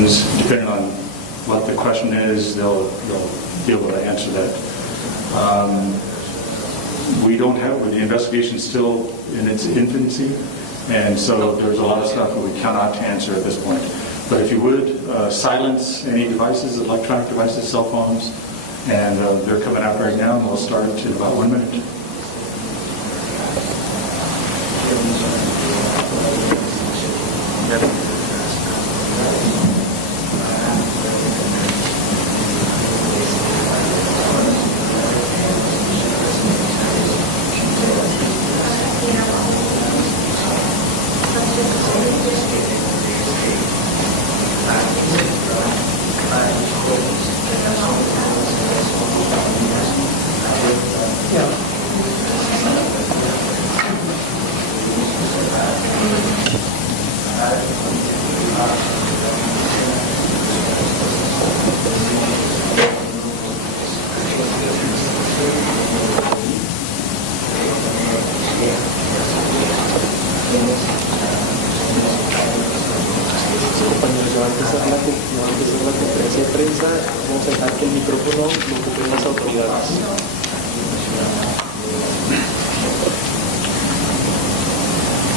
questions. Depending on what the question is, they'll be able to answer that. We don't have, the investigation is still in its infancy, and so there's a lot of stuff that we cannot answer at this point. But if you would, silence any devices, electronic devices, cell phones, and they're coming out right now, and we'll start in about 1 minute.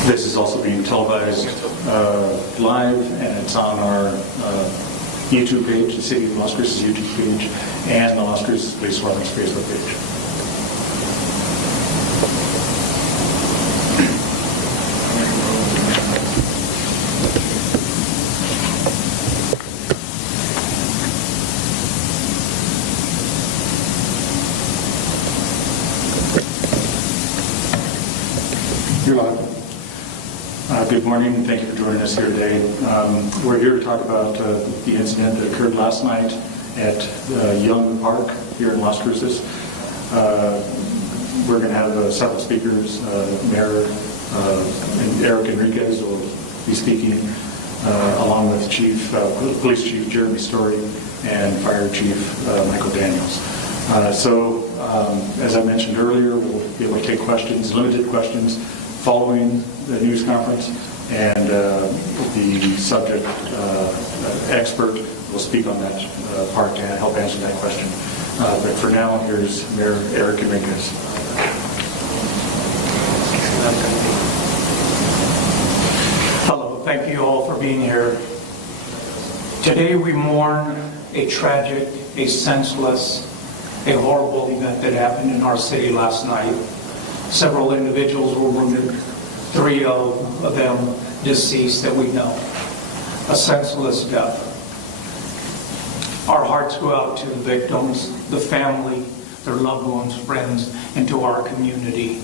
This is also being televised live, and it's on our YouTube page, the City of Las Cruces YouTube page, and the Las Cruces Police Department's Facebook page. You're live. Good morning, and thank you for joining us here today. We're here to talk about the incident that occurred last night at Young Park here in Las Cruces. We're going to have several speakers. Mayor and Eric Enriquez will be speaking, along with Police Chief Jeremy Story and Fire Chief Michael Daniels. As I mentioned earlier, we'll be able to take questions, limited questions, following the news conference, and the subject expert will speak on that part to help answer that question. But for now, here's Mayor Eric Enriquez. Hello, thank you all for being here. Today we mourn a tragic, a senseless, a horrible event that happened in our city last night. Several individuals were wounded, 3 of them deceased that we know. A senseless death. Our hearts go out to the victims, the family, their loved ones, friends, and to our community.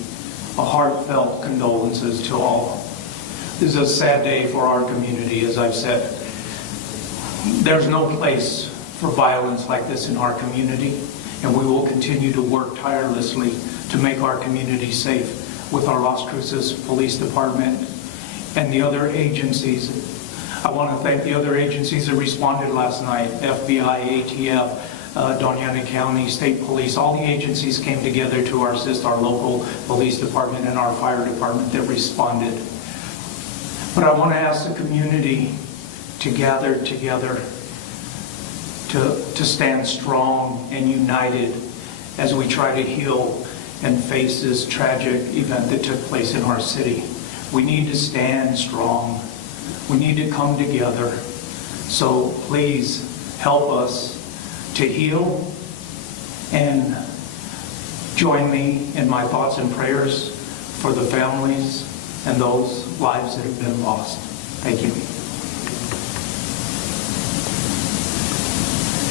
A heartfelt condolences to all. This is a sad day for our community, as I've said. There's no place for violence like this in our community, and we will continue to work tirelessly to make our community safe with our Las Cruces Police Department and the other agencies. I want to thank the other agencies that responded last night, FBI, ATF, Doña County, State Police. All the agencies came together to assist our local police department and our fire department that responded. But I want to ask the community to gather together, to stand strong and united as we try to heal and face this tragic event that took place in our city. We need to stand strong. We need to come together. So please help us to heal, and join me in my thoughts and prayers for the families and those lives that have been lost. Thank you.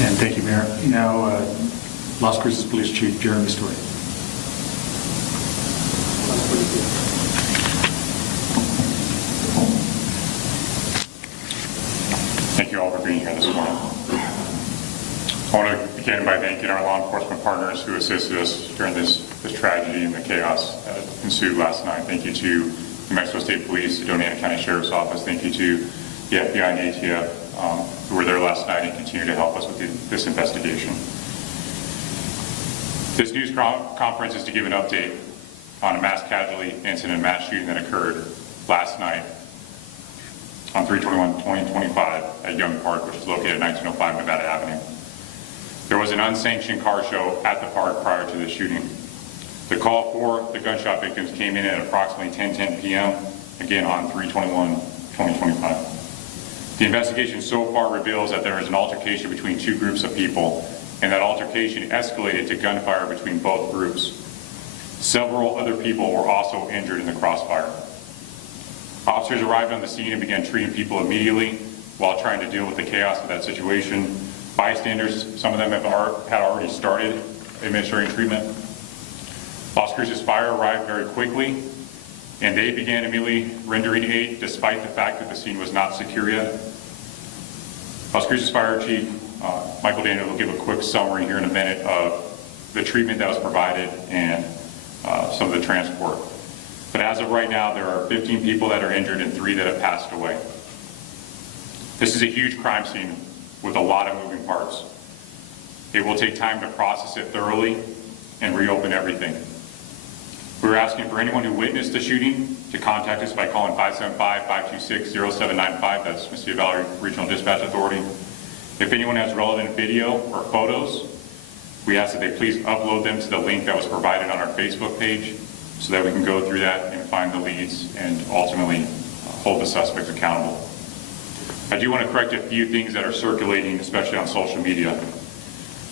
And thank you, Mayor. Now, Las Cruces Police Chief Jeremy Story. Thank you all for being here this morning. I want to begin by thanking our law enforcement partners who assisted us during this tragedy and the chaos that ensued last night. Thank you to New Mexico State Police, the Doña County Sheriff's Office. Thank you to the FBI and ATF who were there last night and continue to help us with this investigation. This news conference is to give an update on a mass casualty incident, mass shooting that occurred last night on 3/21/2025 at Young Park, which is located at 1905 Nevada Avenue. There was an unsanctioned car show at the park prior to the shooting. The call for the gunshot victims came in at approximately 10:10 p.m., again on 3/21/2025. The investigation so far reveals that there is an altercation between two groups of people, and that altercation escalated to gunfire between both groups. Several other people were also injured in the crossfire. Officers arrived on the scene and began treating people immediately while trying to deal with the chaos of that situation. Bystanders, some of them had already started administering treatment. Las Cruces Fire arrived very quickly, and they began immediately rendering aid despite the fact that the scene was not secure yet. Las Cruces Fire Chief Michael Daniels will give a quick summary here in a minute of the treatment that was provided and some of the transport. But as of right now, there are 15 people that are injured and 3 that have passed away. This is a huge crime scene with a lot of moving parts. It will take time to process it thoroughly and reopen everything. We're asking for anyone who witnessed the shooting to contact us by calling 575-526-0795. That's Mesilla Valley Regional Dispatch Authority. If anyone has relevant video or photos, we ask that they please upload them to the link that was provided on our Facebook page so that we can go through that and find the leads and ultimately hold the suspects accountable. I do want to correct a few things that are circulating, especially on social media.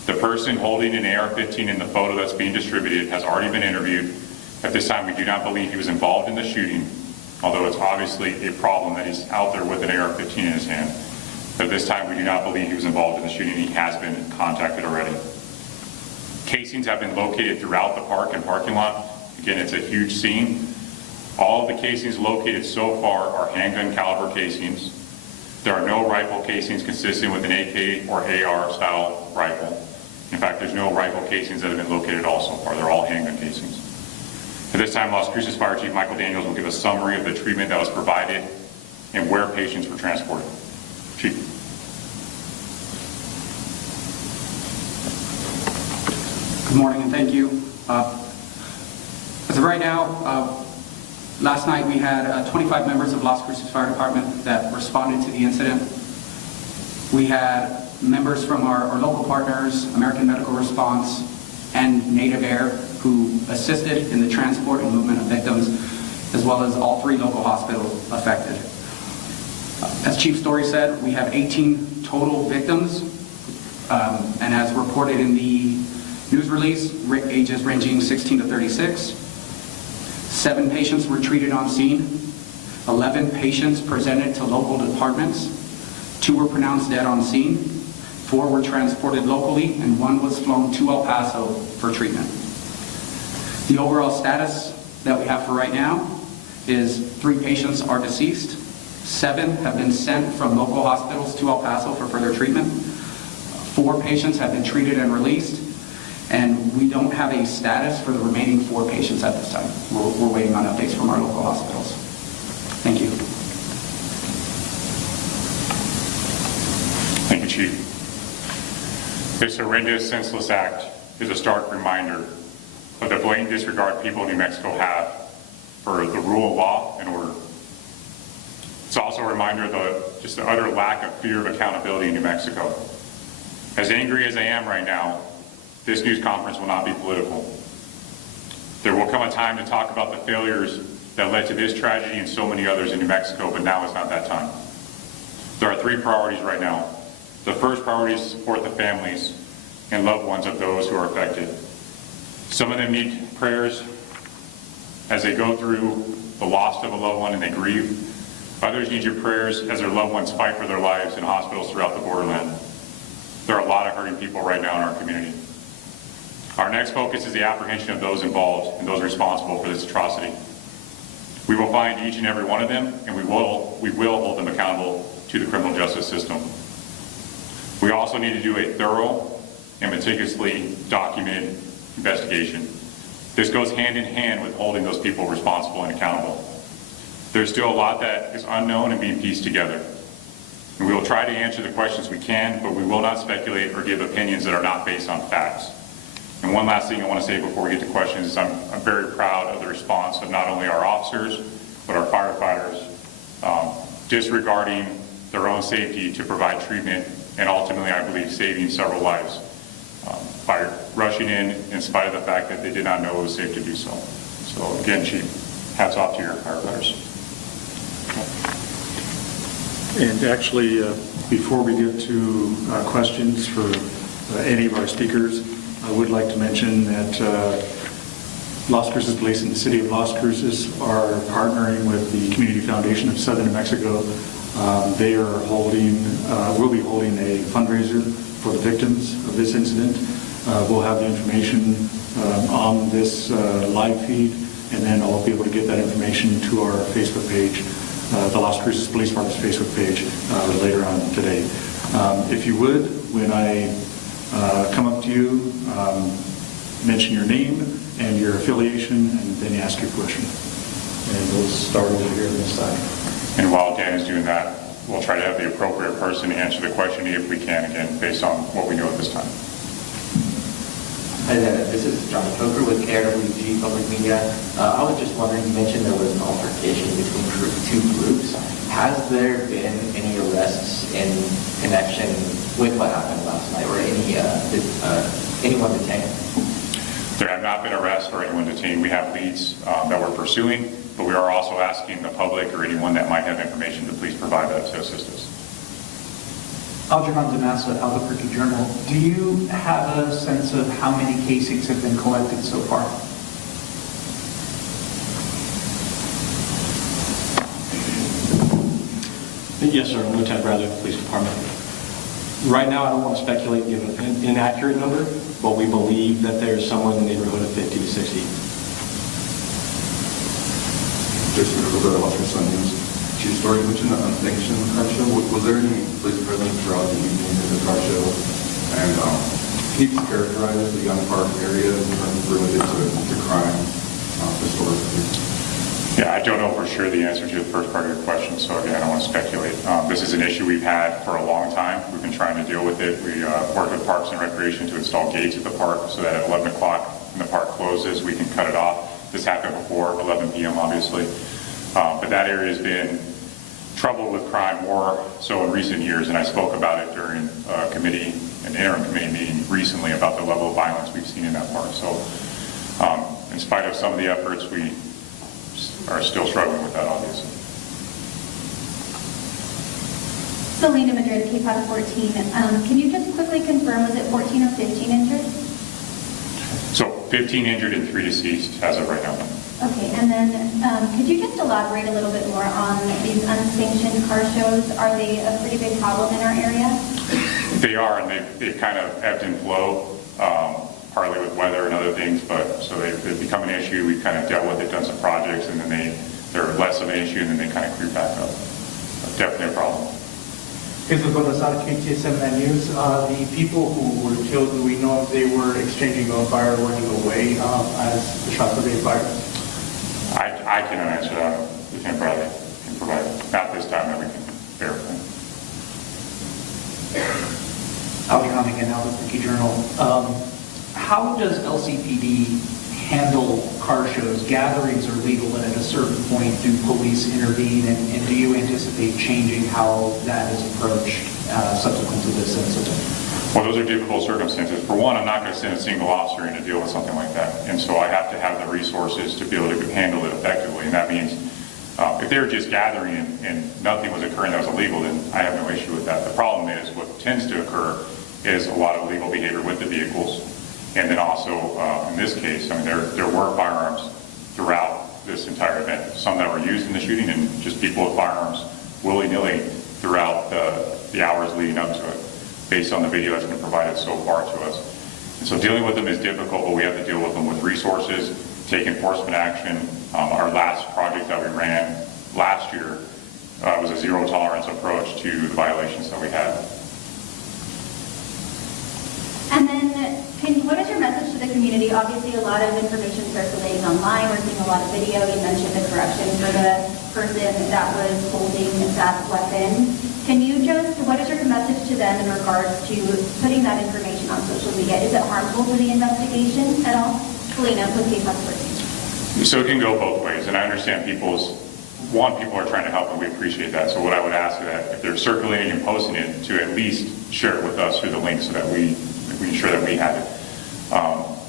The person holding an AR-15 in the photo that's being distributed has already been interviewed. At this time, we do not believe he was involved in the shooting, although it's obviously a problem that he's out there with an AR-15 in his hand. At this time, we do not believe he was involved in the shooting. He has been contacted already. Casings have been located throughout the park and parking lot. Again, it's a huge scene. All of the casings located so far are handgun caliber casings. There are no rifle casings consistent with an AK or AR style rifle. In fact, there's no rifle casings that have been located all so far. They're all handgun casings. At this time, Las Cruces Fire Chief Michael Daniels will give a summary of the treatment that was provided and where patients were transported. Chief. Good morning and thank you. As of right now, last night we had 25 members of Las Cruces Fire Department that responded to the incident. We had members from our local partners, American Medical Response, and Native Air, who assisted in the transport and movement of victims, as well as all 3 local hospitals affected. As Chief Story said, we have 18 total victims, and as reported in the news release, ages ranging 16 to 36. 7 patients were treated on scene. 11 patients presented to local departments. 2 were pronounced dead on scene. 4 were transported locally, and 1 was flown to El Paso for treatment. The overall status that we have for right now is 3 patients are deceased. 7 have been sent from local hospitals to El Paso for further treatment. 4 patients have been treated and released, and we don't have a status for the remaining 4 patients at this time. We're waiting on updates from our local hospitals. Thank you. Thank you, Chief. This horrendous, senseless act is a stark reminder of the blatant disregard people in New Mexico have for the rule of law and order. It's also a reminder of the utter lack of fear of accountability in New Mexico. As angry as I am right now, this news conference will not be political. There will come a time to talk about the failures that led to this tragedy and so many others in New Mexico, but now is not that time. There are 3 priorities right now. The first priority is to support the families and loved ones of those who are affected. Some of them need prayers as they go through the loss of a loved one and they grieve. Others need your prayers as their loved ones fight for their lives in hospitals throughout the borderland. There are a lot of hurting people right now in our community. Our next focus is the apprehension of those involved and those responsible for this atrocity. We will find each and every one of them, and we will hold them accountable to the criminal justice system. We also need to do a thorough and meticulously documented investigation. This goes hand in hand with holding those people responsible and accountable. There's still a lot that is unknown and being pieced together. And we will try to answer the questions we can, but we will not speculate or give opinions that are not based on facts. And one last thing I want to say before we get to questions is I'm very proud of the response of not only our officers, but our firefighters disregarding their own safety to provide treatment and ultimately, I believe, saving several lives by rushing in spite of the fact that they did not know it was safe to do so. So again, Chief, hats off to your firefighters. And actually, before we get to questions for any of our speakers, I would like to mention that Las Cruces Police and the City of Las Cruces are partnering with the Community Foundation of Southern New Mexico. They are will be holding a fundraiser for the victims of this incident. We'll have the information on this live feed, and then I'll be able to get that information to our Facebook page, the Las Cruces Police Department's Facebook page later on today. If you would, when I come up to you, mention your name and your affiliation, and then ask your question. And we'll start over here on this side. And while Dan is doing that, we'll try to have the appropriate person answer the question if we can, again, based on what we know at this time. Hi there, this is John Coker with KRWG Public Media. I was just wondering, you mentioned there was an altercation between two groups. Has there been any arrests in connection with what happened last night, or anyone detained? There have not been arrests or anyone detained. We have leads that we're pursuing, but we are also asking the public or anyone that might have information to please provide that to assist us. Algernon Damassa, Albuquerque Journal. Do you have a sense of how many casings have been collected so far? Yes, sir. I'm Lieutenant Bradley, Police Department. Right now, I don't want to speculate and give an inaccurate number, but we believe that there's somewhere in the neighborhood of 50 to 60. Just a little bit about your Sun News. Chief Story mentioned the unsanctioned car show. Was there any police presence throughout the evening in the car show? And can you characterize the Young Park area in terms related to crime historically? Yeah, I don't know for sure the answer to the first part of your question, so again, I don't want to speculate. This is an issue we've had for a long time. We've been trying to deal with it. We worked with Parks and Recreation to install gates at the park so that at 11 o'clock when the park closes, we can cut it off. This happened before 11 p.m., obviously. But that area has been troubled with crime more so in recent years, and I spoke about it during an interim committee meeting recently about the level of violence we've seen in that park. So in spite of some of the efforts, we are still struggling with that, obviously. Selena Madrid, KPOD 14. Can you just quickly confirm, was it 14 or 15 injured? So 15 injured and 3 deceased as of right now. Okay, and then could you just elaborate a little bit more on these unsanctioned car shows? Are they a pretty big problem in our area? They are, and they've kind of ebbed and flowed, partly with weather and other things, but so they've become an issue. We've kind of dealt with it, done some projects, and then they're less of an issue, and then they kind of creep back up. But definitely a problem. Jesus Salazar, KTSM News. The people who were killed, do we know if they were exchanging gunfire or running away as the shots were being fired? I cannot answer that. Lieutenant Bradley can provide not this time that we can verify. Algernon again, Albuquerque Journal. How does LCPD handle car shows? Gatherings are legal, and at a certain point, do police intervene? And do you anticipate changing how that is approached subsequent to this incident? Well, those are difficult circumstances. For one, I'm not going to send a single officer in to deal with something like that. And so I have to have the resources to be able to handle it effectively. And that means if they were just gathering and nothing was occurring that was illegal, then I have no issue with that. The problem is what tends to occur is a lot of illegal behavior with the vehicles. And then also, in this case, I mean, there were firearms throughout this entire event. Some that were used in the shooting and just people with firearms willy-nilly throughout the hours leading up to it, based on the video that's been provided so far to us. And so dealing with them is difficult, but we have to deal with them with resources, take enforcement action. Our last project that we ran last year was a zero tolerance approach to the violations that we had. And then, what is your message to the community? Obviously, a lot of information circulating online. We're seeing a lot of video. You mentioned the correction for the person that was holding that weapon. Can you just, what is your message to them in regards to putting that information on social media? Is it harmful to the investigation at all? Selena with KPOD 14. So it can go both ways, and I understand people's one, people are trying to help, and we appreciate that. So what I would ask is that if they're circulating and posting it, to at least share it with us through the link so that we ensure that we have it.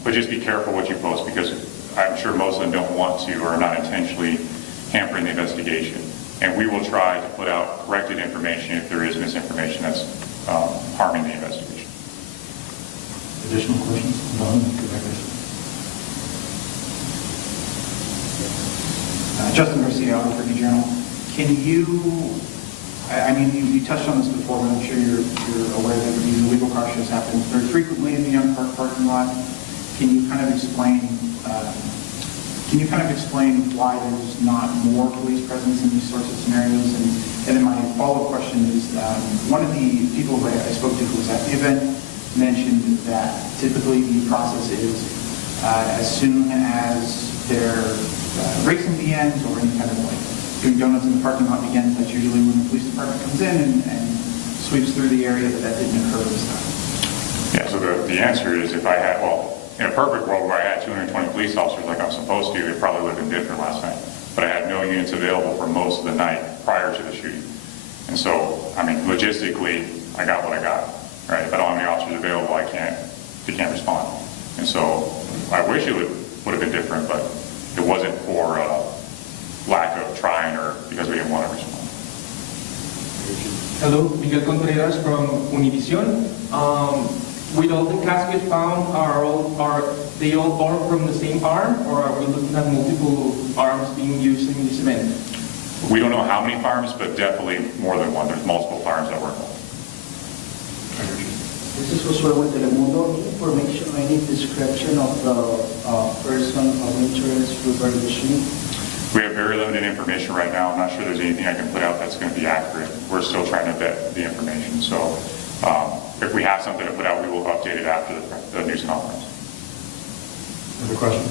But just be careful what you post, because I'm sure most of them don't want to or are not intentionally hampering the investigation. And we will try to put out corrected information if there is misinformation that's harming the investigation. Additional questions? None? Justin Garcia, Albuquerque Journal. Can you, I mean, you touched on this before, but I'm sure you're aware that these illegal car shows happen very frequently in the Young Park parking lot. Can you kind of explain why there's not more police presence in these sorts of scenarios? And then my follow-up question is, one of the people who I spoke to who was at the event mentioned that typically the process is as soon as they're racing begins or any kind of like doing donuts in the parking lot begins, that's usually when the police department comes in and sweeps through the area, that didn't occur this time. Yeah, so the answer is if I had, well, in a perfect world where I had 220 police officers like I'm supposed to, it probably would have been different last night. But I had no units available for most of the night prior to the shooting. And so, I mean, logistically, I got what I got, right? If I don't have any officers available, they can't respond. And so I wish it would have been different, but it wasn't for lack of trying or because we didn't want to respond. Hello, Miguel Contreras from Univision. With all the caskets found, are they all borrowed from the same arm, or are we looking at multiple arms being used in this event? We don't know how many firearms, but definitely more than one. There's multiple firearms that were involved. This is Josué with Telemundo. Any information, any description of the person of interest regarding the shooting? We have very limited information right now. I'm not sure there's anything I can put out that's going to be accurate. We're still trying to vet the information. So if we have something to put out, we will update it after the news conference. Other questions?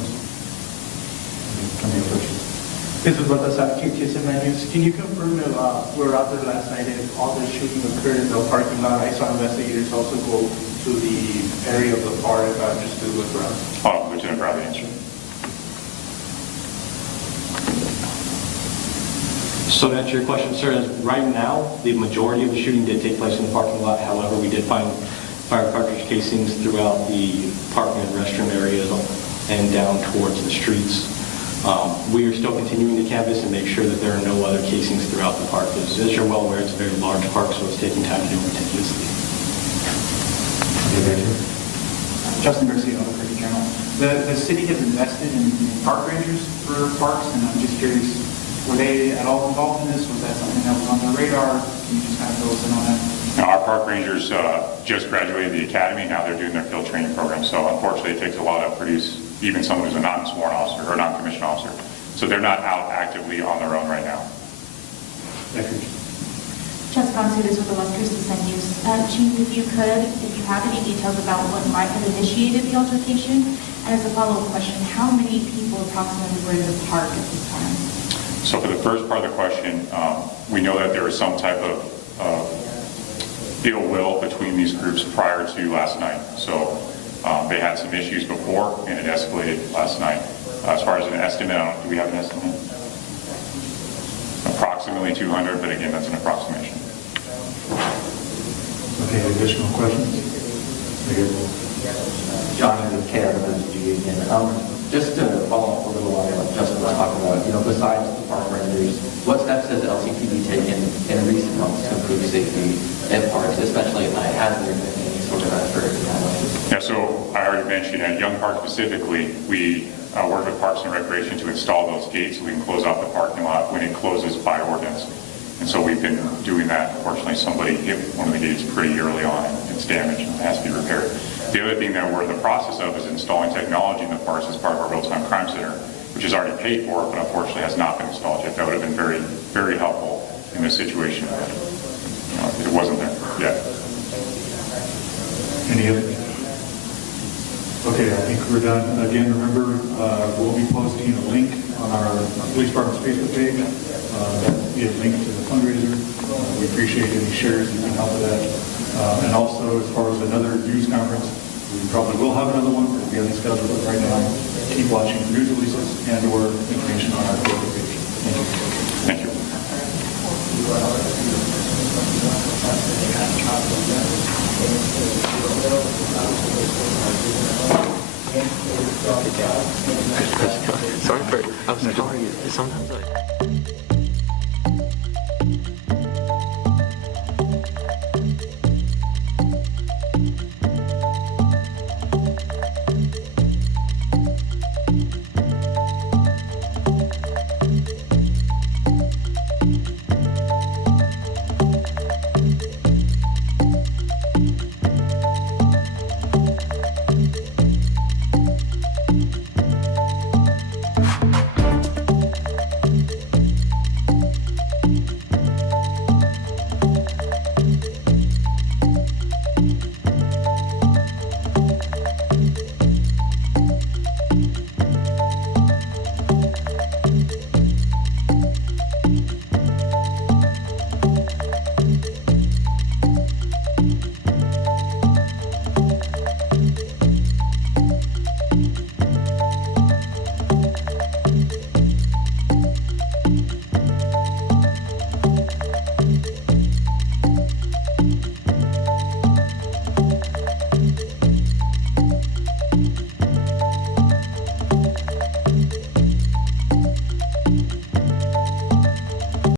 Any other questions? This is Baltasar, KTSM News. Can you confirm if we were out there last night if all the shooting occurred in the parking lot? I saw investigators also go to the area of the park just to look around. Lieutenant Bradley answered. So to answer your question, sir, is right now, the majority of the shooting did take place in the parking lot. However, we did find fire cartridge casings throughout the parking and restroom areas and down towards the streets. We are still continuing to canvass and make sure that there are no other casings throughout the park. As you're well aware, it's a very large park, so it's taking time to do meticulously. Justin Garcia, Albuquerque Journal. The city has invested in park rangers for parks, and I'm just curious, were they at all involved in this? Was that something that was on their radar? Can you just kind of fill us in on that? Now, our park rangers just graduated the academy. Now they're doing their field training program. So unfortunately, it takes a lot to produce even someone who's a non-sworn officer or non-commissioned officer. So they're not out actively on their own right now. Jessica Gonzalez with the Las Cruces Sun News. Chief, if you have any details about what might have initiated the altercation, and as a follow-up question, how many people approximately were in the park at this time? So for the first part of the question, we know that there was some type of ill will between these groups prior to last night. So they had some issues before, and it escalated last night. As far as an estimate, do we have an estimate? Approximately 200, but again, that's an approximation. Okay, additional questions? John with KRWG again. Just to follow up a little on what Justin was talking about, besides the park rangers, what steps has LCPD taken in recent months to improve safety in parks, especially at night? Has there been any sort of effort in that way? Yeah, so I already mentioned at Young Park specifically, we work with Parks and Recreation to install those gates so we can close off the parking lot when it closes by ordinance. And so we've been doing that. Unfortunately, somebody hit one of the gates pretty early on and it's damaged and it has to be repaired. The other thing that we're in the process of is installing technology in the parks as part of our real-time crime center, which is already paid for, but unfortunately has not been installed yet. That would have been very, very helpful in this situation. It wasn't there yet. Any other? Okay, I think we're done. Again, remember, we'll be posting a link on our police department's Facebook page. That will be a link to the fundraiser. We appreciate any shares you can help with that. And also, as far as another news conference, we probably will have another one, because we haven't scheduled it right now. Keep watching news releases and/or information on our Facebook page. Thank you. sometimes I